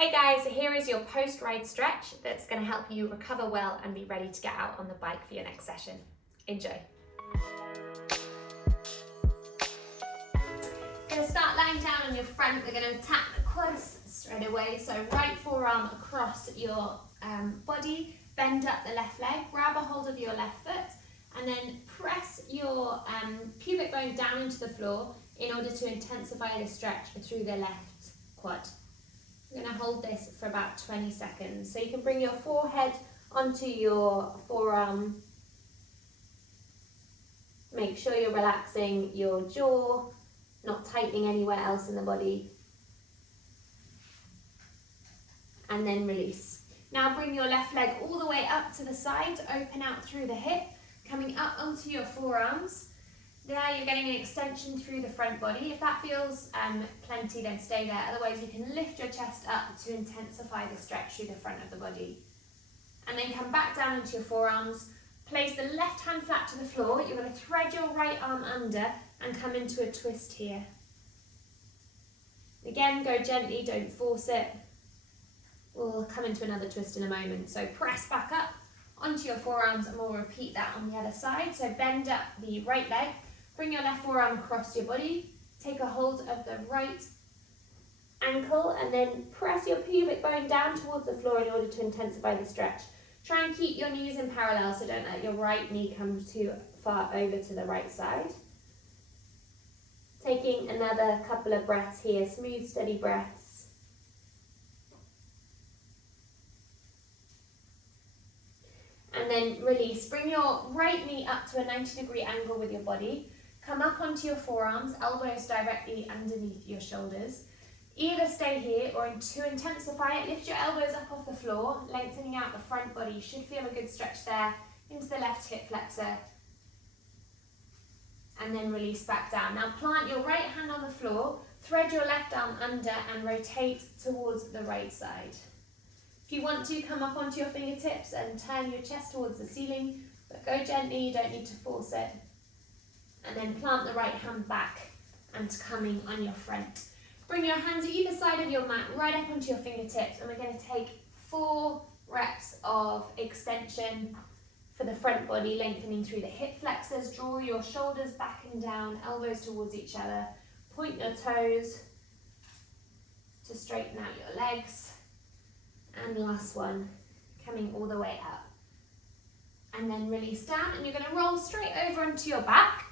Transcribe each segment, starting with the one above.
Hey guys, here is your post-ride stretch that's going to help you recover well and be ready to get out on the bike for your next session. Enjoy. Going to start lying down on your front. We're going to attack the quads straight away. So right forearm across your body, bend up the left leg, grab a hold of your left foot, and then press your pubic bone down into the floor in order to intensify the stretch through the left quad. We're going to hold this for about 20 seconds. So you can bring your forehead onto your forearm. Make sure you're relaxing your jaw, not tightening anywhere else in the body. And then release. Now bring your left leg all the way up to the side, open out through the hip, coming up onto your forearms. There you're getting an extension through the front body. If that feels plenty, then stay there. Otherwise you can lift your chest up to intensify the stretch through the front of the body. And then come back down into your forearms. Place the left hand flat to the floor. You're going to thread your right arm under and come into a twist here. Again, go gently, don't force it. We'll come into another twist in a moment. So press back up onto your forearms and we'll repeat that on the other side. So bend up the right leg. Bring your left forearm across your body, take a hold of the right ankle and then press your pubic bone down towards the floor in order to intensify the stretch. Try and keep your knees in parallel so don't let your right knee come too far over to the right side. Taking another couple of breaths here, smooth, steady breaths. And then release. Bring your right knee up to a 90-degree angle with your body. Come up onto your forearms, elbows directly underneath your shoulders. Either stay here or to intensify it, lift your elbows up off the floor, lengthening out the front body. You should feel a good stretch there into the left hip flexor. And then release back down. Now plant your right hand on the floor, thread your left arm under and rotate towards the right side. If you want to, come up onto your fingertips and turn your chest towards the ceiling, but go gently, you don't need to force it. And then plant the right hand back and coming on your front. Bring your hands either side of your mat right up onto your fingertips and we're going to take 4 reps of extension for the front body, lengthening through the hip flexors. Draw your shoulders back and down, elbows towards each other. Point your toes to straighten out your legs. And last one, coming all the way up. And then release down and you're going to roll straight over onto your back.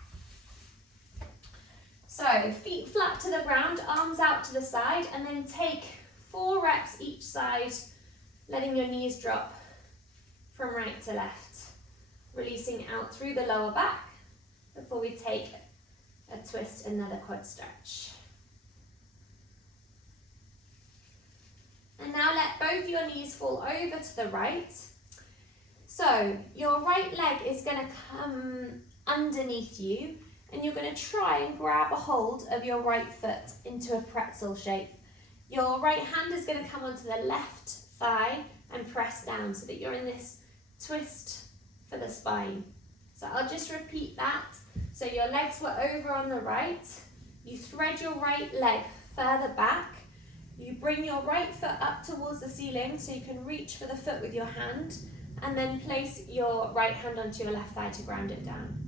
So feet flat to the ground, arms out to the side, and then take 4 reps each side, letting your knees drop from right to left. Releasing out through the lower back before we take a twist, another quad stretch. And now let both your knees fall over to the right. So your right leg is going to come underneath you and you're going to try and grab a hold of your right foot into a pretzel shape. Your right hand is going to come onto the left thigh and press down so that you're in this twist for the spine. So I'll just repeat that. So your legs were over on the right. You thread your right leg further back. You bring your right foot up towards the ceiling so you can reach for the foot with your hand and then place your right hand onto your left thigh to ground it down.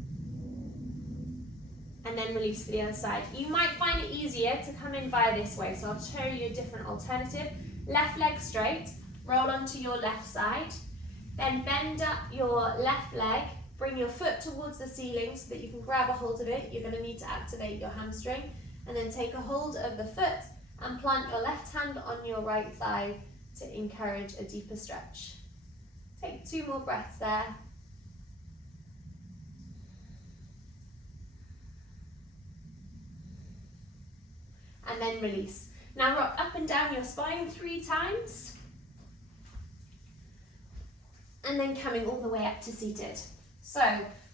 And then release for the other side. You might find it easier to come in via this way, so I'll show you a different alternative. Left leg straight, roll onto your left side, then bend up your left leg, bring your foot towards the ceiling so that you can grab a hold of it. You're going to need to activate your hamstring, and then take a hold of the foot and plant your left hand on your right thigh to encourage a deeper stretch. Take 2 more breaths there. And then release. Now rock up and down your spine 3 times. And then coming all the way up to seated. So,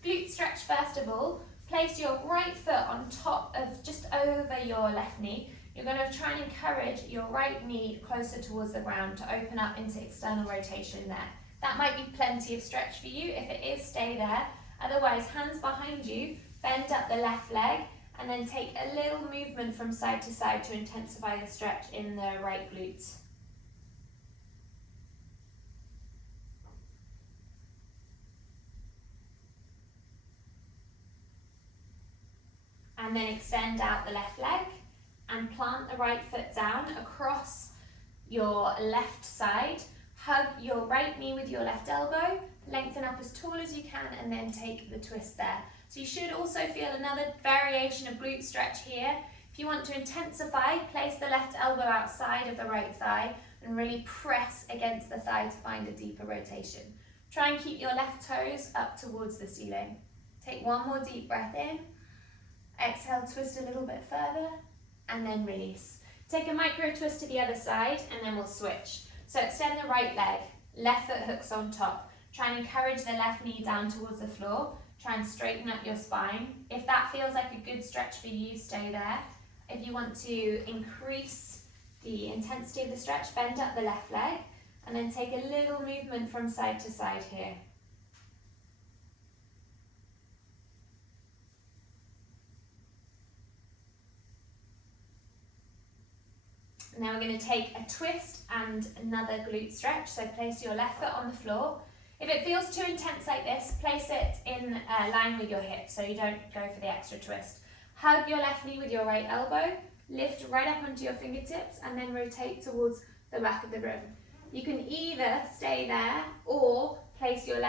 glute stretch first of all. Place your right foot on top of just over your left knee. You're going to try and encourage your right knee closer towards the ground to open up into external rotation there. That might be plenty of stretch for you. If it is, stay there. Otherwise, hands behind you, bend up the left leg, and then take a little movement from side to side to intensify the stretch in the right glute. and then extend out the left leg and plant the right foot down across your left side. Hug your right knee with your left elbow, lengthen up as tall as you can, and then take the twist there. So you should also feel another variation of glute stretch here. If you want to intensify, place the left elbow outside of the right thigh and really press against the thigh to find a deeper rotation. Try and keep your left toes up towards the ceiling. Take one more deep breath in. Exhale, twist a little bit further, and then release. Take a micro twist to the other side, and then we'll switch. So extend the right leg, left foot hooks on top. Try and encourage the left knee down towards the floor. Try and straighten up your spine. If that feels like a good stretch for you, stay there. If you want to increase the intensity of the stretch, bend up the left leg, and then take a little movement from side to side here. Now we're going to take a twist and another glute stretch. So place your left foot on the floor. If it feels too intense like this, place it in line with your hip so you don't go for the extra twist. Hug your left knee with your right elbow, lift right up onto your fingertips, and then rotate towards the back of the room. You can either stay there or place your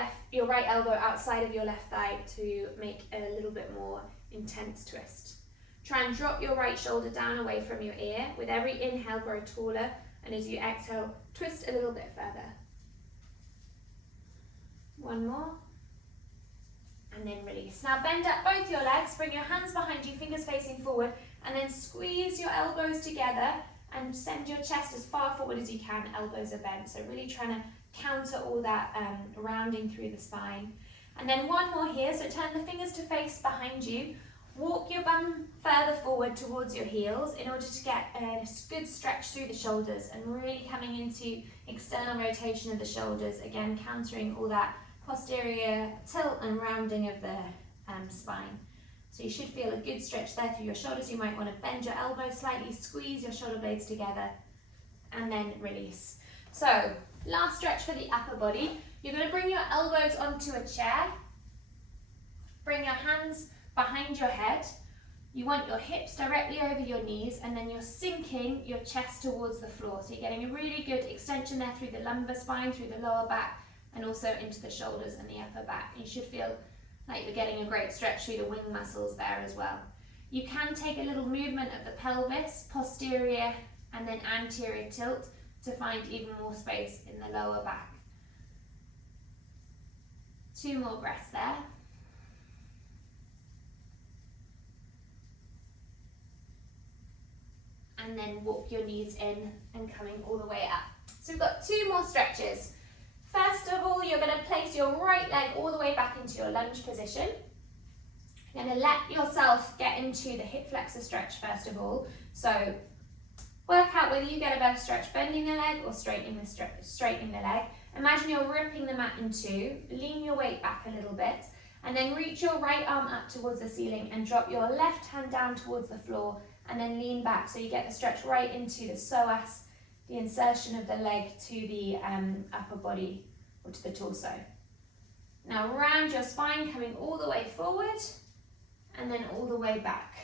right elbow outside of your left thigh to make a little bit more intense twist. Try and drop your right shoulder down away from your ear. With every inhale, grow taller, and as you exhale, twist a little bit further. One more, and then release. Now bend up both your legs, bring your hands behind you, fingers facing forward, and then squeeze your elbows together and send your chest as far forward as you can, elbows are bent. So really trying to counter all that rounding through the spine. And then one more here, so turn the fingers to face behind you. Walk your bum further forward towards your heels in order to get a good stretch through the shoulders and really coming into external rotation of the shoulders, again countering all that posterior tilt and rounding of the spine. So you should feel a good stretch there through your shoulders. You might want to bend your elbows slightly, squeeze your shoulder blades together, and then release. So last stretch for the upper body. You're going to bring your elbows onto a chair. Bring your hands behind your head. You want your hips directly over your knees, and then you're sinking your chest towards the floor. So you're getting a really good extension there through the lumbar spine, through the lower back, and also into the shoulders and the upper back. You should feel like you're getting a great stretch through the wing muscles there as well. You can take a little movement of the pelvis, posterior and then anterior tilt to find even more space in the lower back. 2 more breaths there. And then walk your knees in and coming all the way up. So we've got 2 more stretches. First of all, you're going to place your right leg all the way back into your lunge position. You're going to let yourself get into the hip flexor stretch first of all. So work out whether you get a better stretch bending the leg or straightening the leg. Imagine you're ripping the mat in 2. Lean your weight back a little bit, and then reach your right arm up towards the ceiling and drop your left hand down towards the floor, and then lean back so you get the stretch right into the psoas, the insertion of the leg to the upper body or to the torso. Now round your spine, coming all the way forward and then all the way back.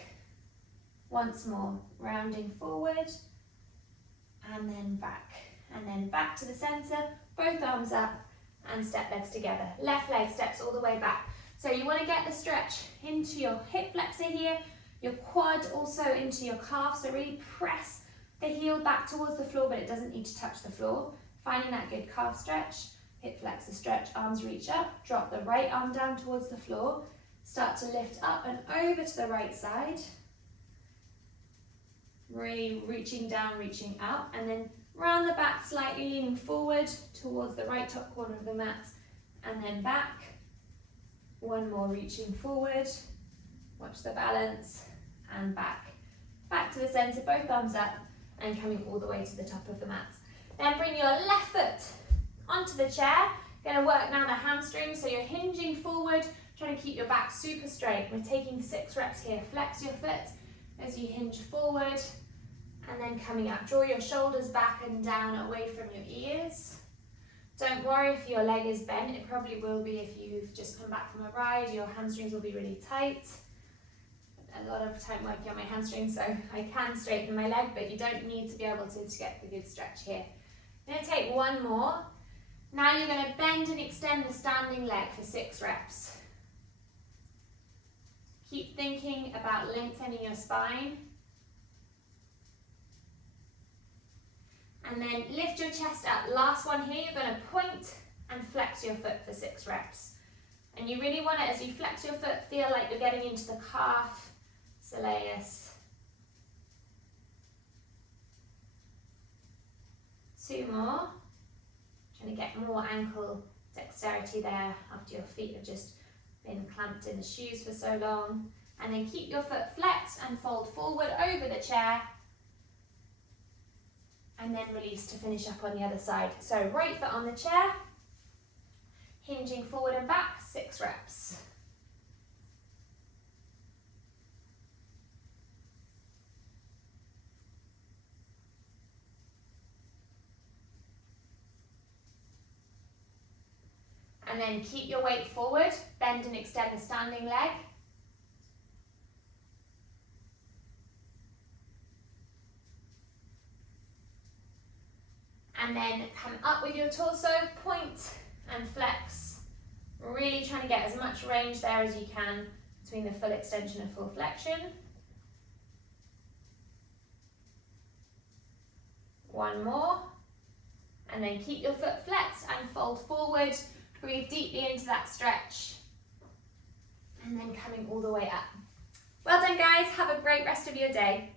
Once more, rounding forward and then back to the center, both arms up and step legs together. Left leg steps all the way back. So you want to get the stretch into your hip flexor here, your quad also into your calf, so really press the heel back towards the floor, but it doesn't need to touch the floor. Finding that good calf stretch, hip flexor stretch, arms reach up, drop the right arm down towards the floor, start to lift up and over to the right side. Really reaching down, reaching up, and then round the back, slightly leaning forward towards the right top corner of the mat, and then back. One more, reaching forward, watch the balance, and back. Back to the center, both arms up, and coming all the way to the top of the mat. Then bring your left foot onto the chair. Going to work now the hamstring, so you're hinging forward, trying to keep your back super straight. We're taking 6 reps here. Flex your foot as you hinge forward, and then coming up. Draw your shoulders back and down away from your ears. Don't worry if your leg is bent. It probably will be if you've just come back from a ride. Your hamstrings will be really tight. a lot of time working on my hamstring, so I can straighten my leg, but you don't need to be able to get the good stretch here. I'm going to take one more. Now you're going to bend and extend the standing leg for 6 reps. Keep thinking about lengthening your spine. And then lift your chest up. Last one here, you're going to point and flex your foot for 6 reps. And you really want it, as you flex your foot, feel like you're getting into the calf, soleus. 2 more. Trying to get more ankle dexterity there after your feet have just been clamped in the shoes for so long. And then keep your foot flexed and fold forward over the chair. And then release to finish up on the other side. So right foot on the chair, hinging forward and back, 6 reps. And then keep your weight forward, bend and extend the standing leg. And then come up with your torso, point and flex. Really trying to get as much range there as you can between the full extension and full flexion. 1 more. And then keep your foot flexed and fold forward. Breathe deeply into that stretch. And then coming all the way up. Well done, guys. Have a great rest of your day.